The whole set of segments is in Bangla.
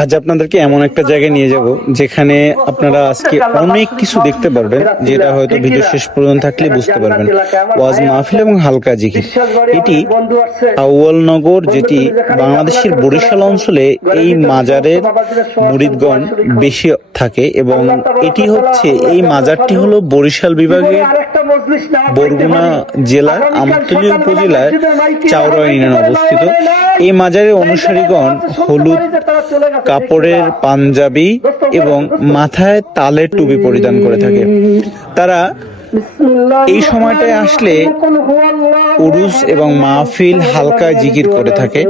আজ আপনাদেরকে এমন একটা জায়গায় নিয়ে যাব যেখানে আপনারা আজকে অনেক কিছু দেখতে পারবেন, যেটা হয়তো ভিডিও শেষ পর্যন্ত থাকলে বুঝতে পারবেন। ওয়াজ মাহফিল এবং হালকা জিকির। এটি আউয়ালনগর, যেটি বাংলাদেশের বরিশাল অঞ্চলে এই মাজারের মুরিদগণ বেশি থাকে, এবং এটি হচ্ছে এই মাজারটি হলো বরিশাল বিভাগের বরগুনা জেলার আমতলী উপজেলার চাউরা ইউনিয়নে অবস্থিত। এই মাজারের অনুসারীগণ হলুদ কাপড়ের পাঞ্জাবি এবং মাথায় তালের টুপি পরিধান করে থাকে। তারা এই সময়টায় আসলে উরুস এবং মাহফিল হালকা জিকির করে থাকে।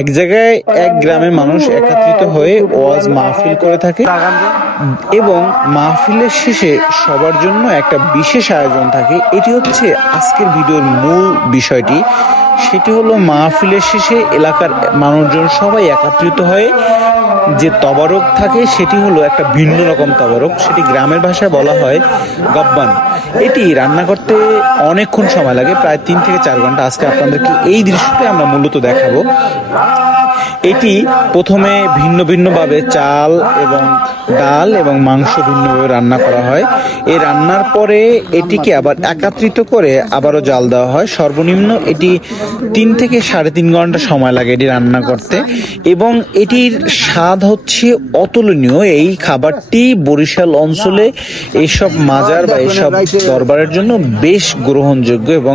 এক জায়গায় এক গ্রামের মানুষ একত্রিত হয়ে ওয়াজ মাহফিল করে থাকে, এবং মাহফিলের শেষে সবার জন্য একটা বিশেষ আয়োজন থাকে। এটি হচ্ছে আজকের ভিডিওর মূল বিষয়টি। সেটি হলো মাহফিলের শেষে এলাকার মানুষজন সবাই একত্রিত হয়ে যে তবারক থাকে, সেটি হলো একটা ভিন্ন রকম তবারক। সেটি গ্রামের ভাষায় বলা হয় গব্বান। এটি রান্না করতে অনেকক্ষণ সময় লাগে, প্রায় 3 থেকে 4 ঘন্টা। আজকে আপনাদেরকে এই দৃশ্যটি আমরা মূলত দেখাবো। এটি প্রথমে ভিন্ন ভিন্নভাবে চাল এবং ডাল এবং মাংস ভিন্নভাবে রান্না করা হয়। এই রান্নার পরে এটিকে আবার একত্রিত করে আবারও জাল দেওয়া হয়। সর্বনিম্ন এটি 3 থেকে 3.5 ঘন্টা সময় লাগে এটি রান্না করতে, এবং এটির স্বাদ হচ্ছে অতুলনীয়। এই খাবারটি বরিশাল অঞ্চলে এইসব মাজার বা এইসব দরবারের জন্য বেশ গ্রহণযোগ্য, এবং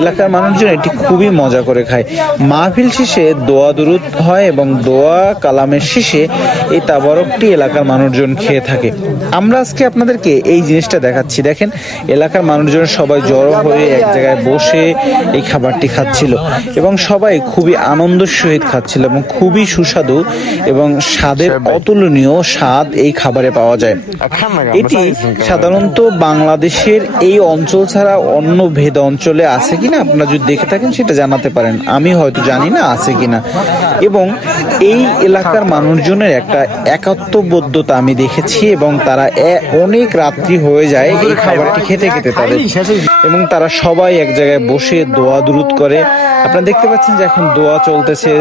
এলাকার মানুষজন এটি খুবই মজা করে খায়। মাহফিল শেষে দোয়া দুরুদ হয়, এবং দোয়া কালামের শেষে এই তাবারকটি এলাকার মানুষজন খেয়ে থাকে। আমরা আজকে আপনাদেরকে এই জিনিসটা দেখাচ্ছি। দেখেন, এলাকার মানুষজন সবাই জড়ো হয়ে এক জায়গায় বসে এই খাবারটি খাচ্ছিল, এবং সবাই খুবই আনন্দের সহিত খাচ্ছিল, এবং খুবই সুস্বাদু এবং স্বাদের অতুলনীয় স্বাদ এই খাবারে পাওয়া যায়। এটি সাধারণত বাংলাদেশের এই অঞ্চল ছাড়া অন্য ভেদ অঞ্চলে আছে কিনা আপনারা যদি দেখে থাকেন সেটা জানাতে পারেন। আমি হয়তো জানি না আছে কিনা। এবং এই এলাকার মানুষজনের একটা একাত্মবদ্ধতা আমি দেখেছি, এবং তারা অনেক রাত্রি হয়ে যায় এই খাবারটি খেতে খেতে তাদের, এবং তারা সবাই এক জায়গায় বসে দোয়া দুরুদ করে। আপনারা দেখতে পাচ্ছেন যে এখন দোয়া চলতেছে,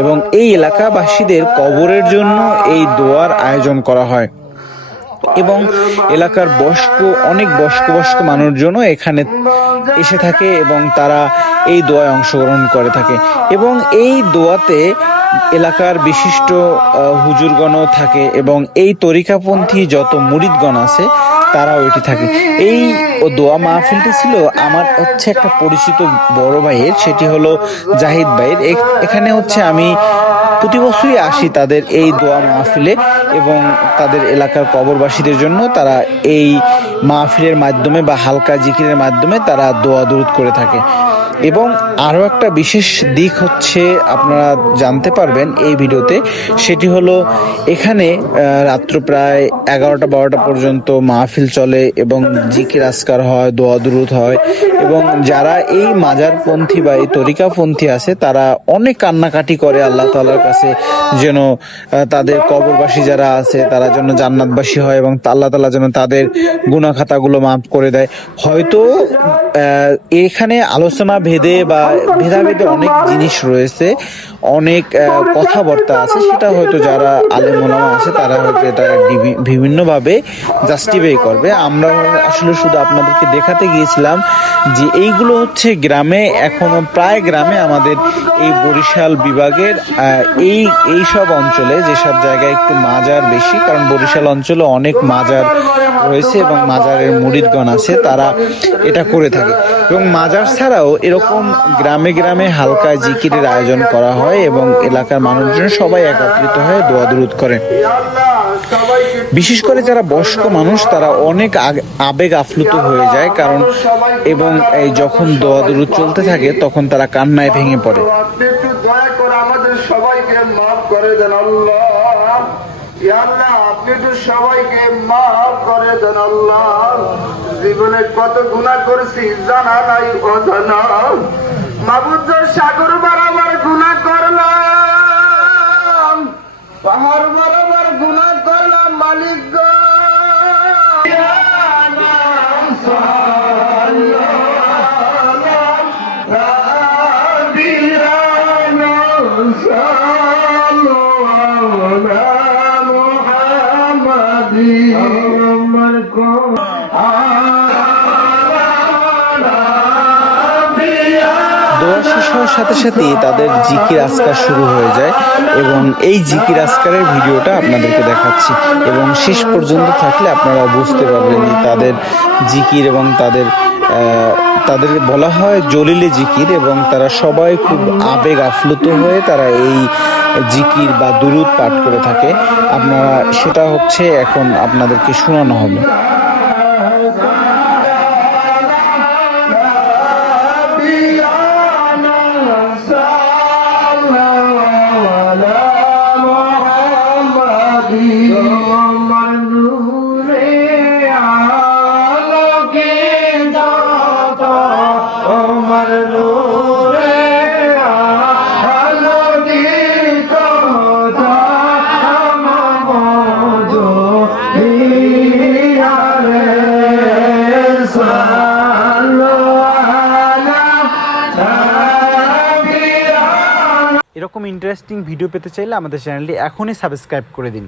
এবং এই এলাকাবাসীদের কবরের জন্য এই দোয়ার আয়োজন করা হয়। এবং এলাকার অনেক বয়স্ক মানুষজনও এখানে এসে থাকে, এবং তারা এই দোয়ায় অংশগ্রহণ করে থাকে। এবং এই দোয়াতে এলাকার বিশিষ্ট হুজুরগণও থাকে, এবং এই তরিকাপন্থী যত মুরিদগণ আছে তারাও এটি থাকে। এই দোয়া মাহফিলটি ছিল আমার হচ্ছে একটা পরিচিত বড় ভাইয়ের, সেটি হলো জাহিদ ভাইয়ের। এখানে হচ্ছে আমি প্রতি বছরই আসি তাদের এই দোয়া মাহফিলে, এবং তাদের এলাকার কবরবাসীদের জন্য তারা এই মাহফিলের মাধ্যমে বা হালকা জিকিরের মাধ্যমে তারা দোয়া দুরুদ করে থাকে। এবং আরও একটা বিশেষ দিক হচ্ছে আপনারা জানতে পারবেন এই ভিডিওতে, সেটি হলো এখানে রাত্র প্রায় 11টা-12টা পর্যন্ত মাহফিল চলে, এবং জিকির আজকার হয়, দোয়া দুরুদ হয়। এবং যারা এই মাজারপন্থী বা এই তরিকাপন্থী আছে তারা অনেক কান্নাকাটি করে আল্লাহ তাআলার কাছে, যেন তাদের কবরবাসী যারা আছে তারা যেন জান্নাতবাসী হয়, এবং আল্লাহ তাআলা যেন তাদের গুনাহ খাতাগুলো মাফ করে দেয়। হয়তো এখানে আলোচনা ভেদে বা ভেদাভেদে অনেক জিনিস রয়েছে, অনেক কথাবার্তা আছে, সেটা হয়তো যারা আলেম ওলামা আছে তারা হয়তো এটা বিভিন্নভাবে জাস্টিফাই করবে। আমরা আসলে শুধু আপনাদেরকে দেখাতে গিয়েছিলাম যে এইগুলো হচ্ছে গ্রামে, এখনো প্রায় গ্রামে আমাদের এই বরিশাল বিভাগের এই সব অঞ্চলে, যেসব জায়গায় একটু মাজার বেশি, কারণ বরিশাল অঞ্চলে অনেক মাজার রয়েছে এবং মাজারের মুরিদগণ আছে, তারা এটা করে থাকে। এবং মাজার ছাড়াও এরকম গ্রামে গ্রামে হালকা জিকিরের আয়োজন করা হয়, এবং এলাকার মানুষজন সবাই একত্রিত হয়ে দোয়া দুরুদ করেন। বিশেষ করে যারা বয়স্ক মানুষ তারা অনেক আবেগ আপ্লুত হয়ে যায়, কারণ এবং এই যখন দোয়া দুরুদ চলতে থাকে তখন তারা কান্নায় ভেঙে পড়ে। আমাদের সবাইকে মাফ করে দেন আল্লাহ, আপনি তো সবাইকে মাফ করে দেন আল্লাহ। জীবনে কত গুনাহ করেছি জানা নাই অজানা, মাবুদ সাগর বরাবর গুনাহ করলাম, পাহাড় বরাবর গুনাহ করলাম, মালিক গো দোয়া শেষ হওয়ার সাথে সাথেই তাদের জিকির আজকার শুরু হয়ে যায় এবং এই জিকির আজকারের ভিডিওটা আপনাদেরকে দেখাচ্ছি এবং শেষ পর্যন্ত থাকলে আপনারা বুঝতে পারবেন যে তাদের জিকির এবং তাদের বলা হয় জলিলে জিকির এবং তারা সবাই খুব আবেগ আপ্লুত হয়ে তারা এই জিকির বা দুরুদ পাঠ করে থাকে। আপনারা সেটা হচ্ছে এখন আপনাদেরকে শোনানো হবে। এরকম ইন্টারেস্টিং ভিডিও পেতে চাইলে আমাদের চ্যানেলটি এখনই সাবস্ক্রাইব করে দিন।